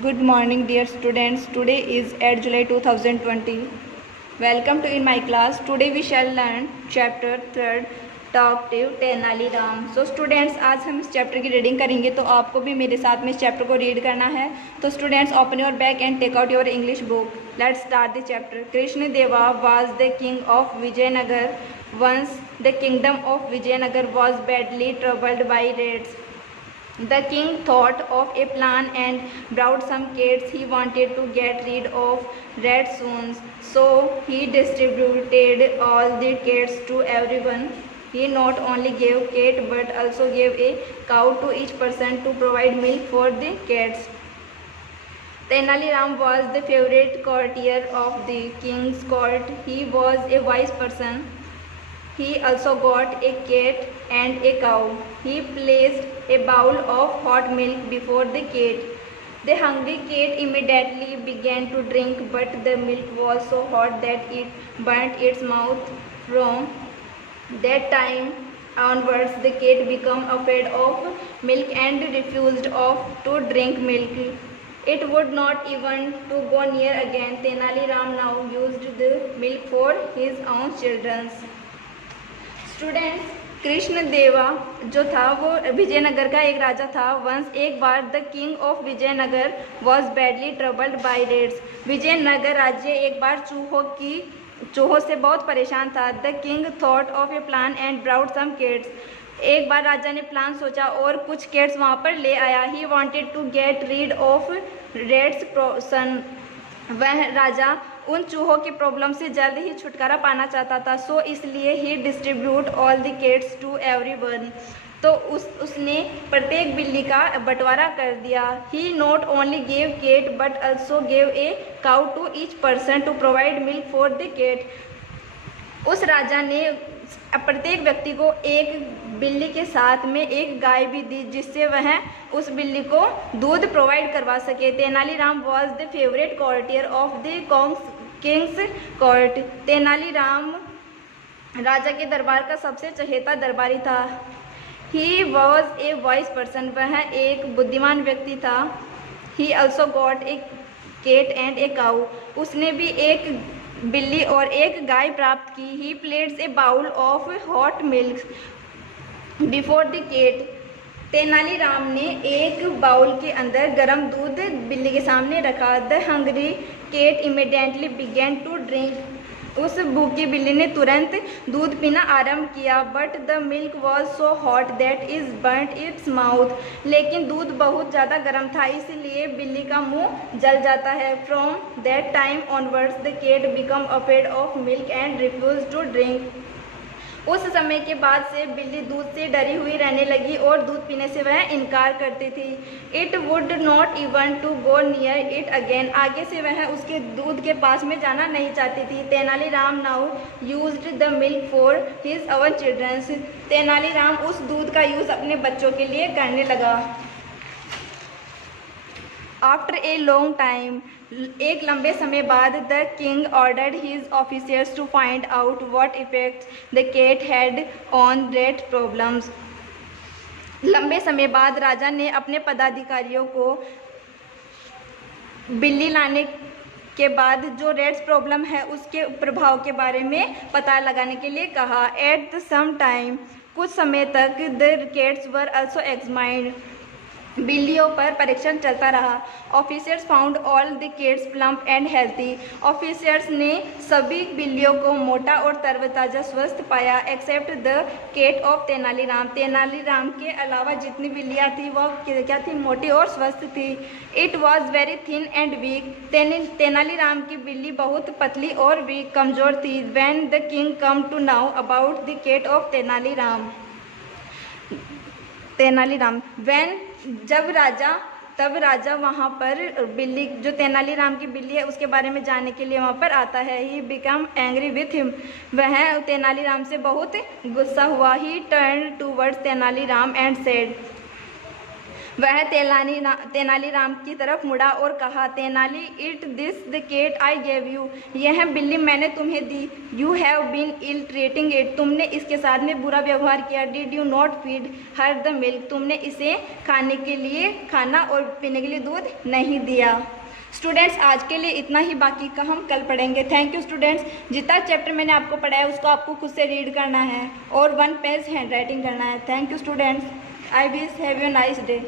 Good morning, dear students. Today is 8 July 2020. Welcome to in my class. Today we shall learn chapter 3rd Talkative Tenali Ram. So students, आज हम इस chapter की reading करेंगे, तो आपको भी मेरे साथ में इस चैप्टर को रीड करना है. तो students, open your bag and take out your English book. Let's start the chapter. Krishnadeva was the king of Vijayanagar. Once the kingdom of Vijayanagar was badly troubled by raids. The king thought of a plan and brought some cats he wanted to get rid of rats soon. So he distributed all the cats to everyone. He not only gave cat but also gave a cow to each person to provide milk for the cats. Tenali Ram was the favorite courtier of the king's court. He was a wise person. He also got a cat and a cow. He placed a bowl of hot milk before the cat. The hungry cat immediately began to drink, but the milk was so hot that it burnt its mouth. From that time onwards, the cat became afraid of milk and refused to drink milk. It would not even to go near again. Tenali Ram now used the milk for his own children. Students, Krishna देवा जो था वो विजयनगर का एक राजा था. Once एक बार the king of Vijayanagar was badly troubled by rats. Vijayanagar राज्य एक बार चूहों से बहुत परेशान था. The king thought of a plan and brought some cats. एक बार राजा ने प्लान सोचा और कुछ केट्स वहाँ पर ले आया. He wanted to get rid of rats. वह राजा उन चूहों की प्रॉब्लम से जल्द ही छुटकारा पाना चाहता था. सो इसलिए he distribute all the cats to everyone. तो उसने प्रत्येक बिल्ली का बंटवारा कर दिया. He not only gave cat but also gave a cow to each person to provide milk for the cat. उस राजा ने प्रत्येक व्यक्ति को एक बिल्ली के साथ में एक गाय भी दी, जिससे वह उस बिल्ली को दूध प्रोवाइड करवा सके. Tenali Ram was the favourite courtier of the king's court. Tenali Ram राजा के दरबार का सबसे चहेता दरबारी था. He was a wise person. वह एक बुद्धिमान व्यक्ति था. He also got a cat and a cow. उसने भी एक बिल्ली और एक गाय प्राप्त की. He plates a bowl of hot milk before the cat. Tenali Ram ने एक बाउल के अंदर गर्म दूध बिल्ली के सामने रखा. The hungry cat immediately began to drink. उस भूखी बिल्ली ने तुरंत दूध पीना आरंभ किया. But the milk was so hot that is burnt its mouth. लेकिन दूध बहुत ज़्यादा गर्म था, इसलिए बिल्ली का मुंह जल जाता है. From that time onwards the cat become afraid of milk and refuse to drink. उस समय के बाद से बिल्ली दूध से डरी हुई रहने लगी और दूध पीने से वह इनकार करती थी. It would not even to go near it again. आगे से वह उसके दूध के पास में जाना नहीं चाहती थी. Tenali Ram now used the milk for his our childrens. Tenali Ram उस दूध का यूज़ अपने बच्चों के लिए करने लगा. आफ्टर ए लॉन्ग टाइम, एक लंबे समय बाद, the king ordered his officers to find out what effects the cat had on rat problems. लंबे समय बाद राजा ने अपने पदाधिकारियों को बिल्ली लाने के बाद जो रेट्स प्रॉब्लम है उसके प्रभाव के बारे में पता लगाने के लिए कहा. एट द सम टाइम, कुछ समय तक, the cats were also examined. बिल्लियों पर परीक्षण चलता रहा. Officers found all the cats plump and healthy. Officers ने सभी बिल्लियों को मोटा और तरोताज़ा स्वस्थ पाया, except the cat of Tenali Ram. Tenali Ram के अलावा जितनी बिल्लियाँ थी वह क्या थी? मोटी और स्वस्थ थी. It was very thin and weak. Tenali Ram की बिल्ली बहुत पतली और वीक, कमज़ोर थी. When the king come to know about the cat of Tenali Ram. तब राजा वहाँ पर बिल्ली जो तेनाली राम की बिल्ली है उसके बारे में जानने के लिए वहाँ पर आता है. He become angry with him. वह तेनाली राम से बहुत गुस्सा हुआ. He turn towards Tenali Ram and said. वह तेनालीराम की तरफ मुड़ा और कहा, Tenali, it this the cat I gave you, यह बिल्ली मैंने तुम्हें दी। You have been ill treating it, तुमने इसके साथ में बुरा व्यवहार किया। Did you not feed her the milk, तुमने इसे खाना और पीने के लिए दूध नहीं दिया। स्टूडेंट्स, आज के लिए इतना ही, बाकी का हम कल पढ़ेंगे। Thank you students. जितना चैप्टर मैंने आपको पढ़ाया उसको आपको खुद से रीड करना है और 1 पेज हैंड राइटिंग करना है। Thank you students. I wish have you nice day.